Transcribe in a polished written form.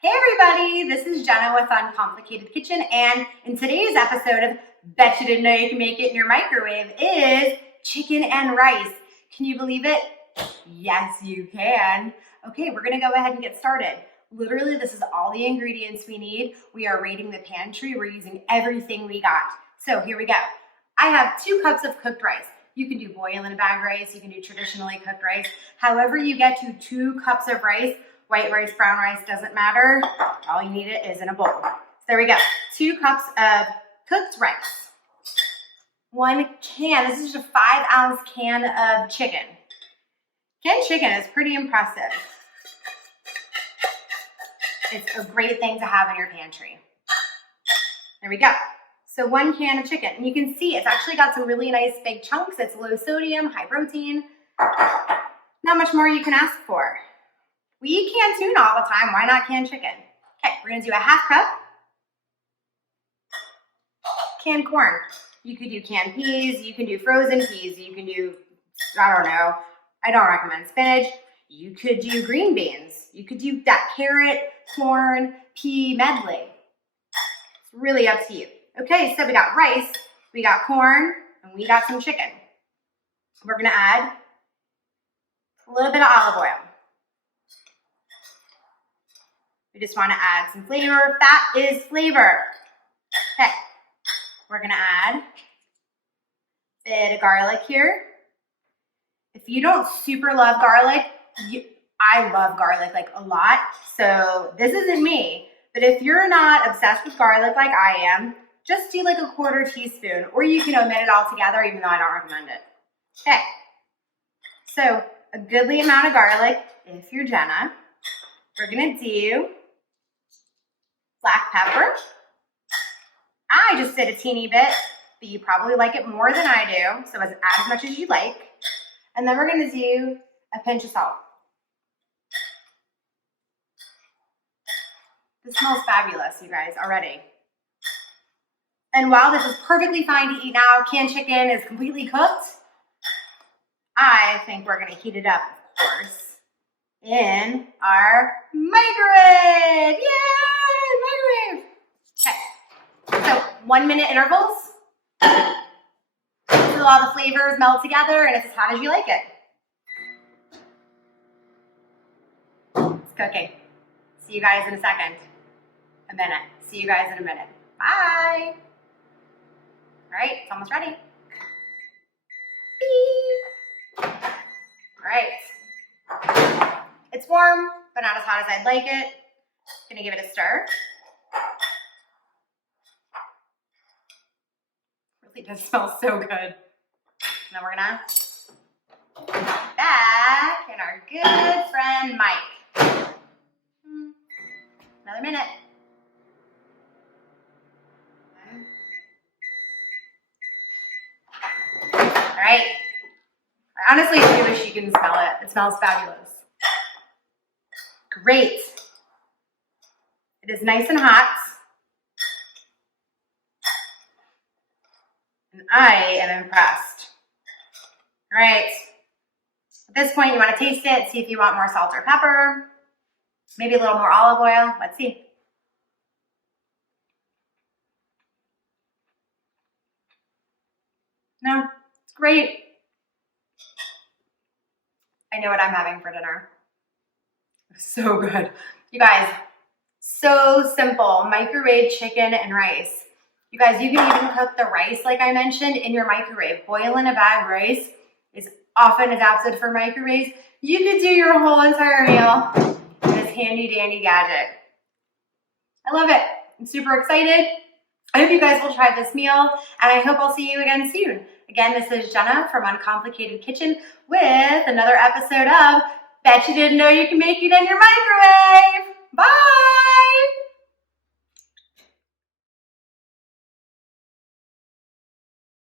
Hey everybody, this is Jenna with Uncomplicated Kitchen, and in today's episode of Bet You Didn't Know You Can Make It in Your Microwave is chicken and rice. Can you believe it? Yes, you can. Okay, we're gonna go ahead and get started. Literally, this is all the ingredients we need. We are raiding the pantry. We're using everything we got. So here we go. I have 2 cups of cooked rice. You can do boil in a bag rice. You can do traditionally cooked rice. However you get to 2 cups of rice, white rice, brown rice, doesn't matter. All you need is in a bowl. So there we go. 2 cups of cooked rice. 1 can, this is just a 5-ounce can of chicken. Canned chicken is pretty impressive. It's a great thing to have in your pantry. There we go. So 1 can of chicken. And you can see it's actually got some really nice big chunks. It's low sodium, high protein. Not much more you can ask for. We eat canned tuna all the time. Why not canned chicken? Okay, we're gonna do a 1/2 cup canned corn. You could do canned peas. You can do frozen peas. You can do, I don't know. I don't recommend spinach. You could do green beans. You could do that carrot, corn, pea medley. It's really up to you. Okay, so we got rice, we got corn, and we got some chicken. We're gonna add a little bit of olive oil. We just wanna add some flavor. Fat is flavor. Okay, we're gonna add a bit of garlic here. If you don't super love garlic, I love garlic like a lot, so this isn't me. But if you're not obsessed with garlic like I am, just do like a 1/4 teaspoon, or you can omit it altogether, even though I don't recommend it. Okay, so a goodly amount of garlic if you're Jenna. We're gonna do black pepper. I just did a teeny bit, but you probably like it more than I do, so add as much as you like. And then we're gonna do a pinch of salt. This smells fabulous, you guys, already. And while this is perfectly fine to eat now, canned chicken is completely cooked, I think we're gonna heat it up, of course, in our microwave. Yay, microwave. Okay, so 1-minute intervals until all the flavors melt together and it's as hot as you like it. It's cooking. See you guys in a second. A minute. See you guys in a minute. Bye. All right, it's almost ready. Beep. All right. It's warm, but not as hot as I'd like it. Gonna give it a stir. Really does smell so good. Now we're gonna put back in our good friend Mike. Another minute. All right. I honestly do wish you can smell it. It smells fabulous. Great. It is nice and hot. And I am impressed. All right. At this point, you want to taste it, see if you want more salt or pepper, maybe a little more olive oil. Let's see. No, it's great. I know what I'm having for dinner. So good. You guys, so simple. Microwave chicken and rice. You guys, you can even cook the rice, like I mentioned, in your microwave. Boil in a bag rice is often adapted for microwaves. You could do your whole entire meal with this handy dandy gadget. I love it. I'm super excited. I hope you guys will try this meal, and I hope I'll see you again soon. Again, this is Jenna from Uncomplicated Kitchen with another episode of Bet You Didn't Know You Can Make It in Your Microwave. Bye!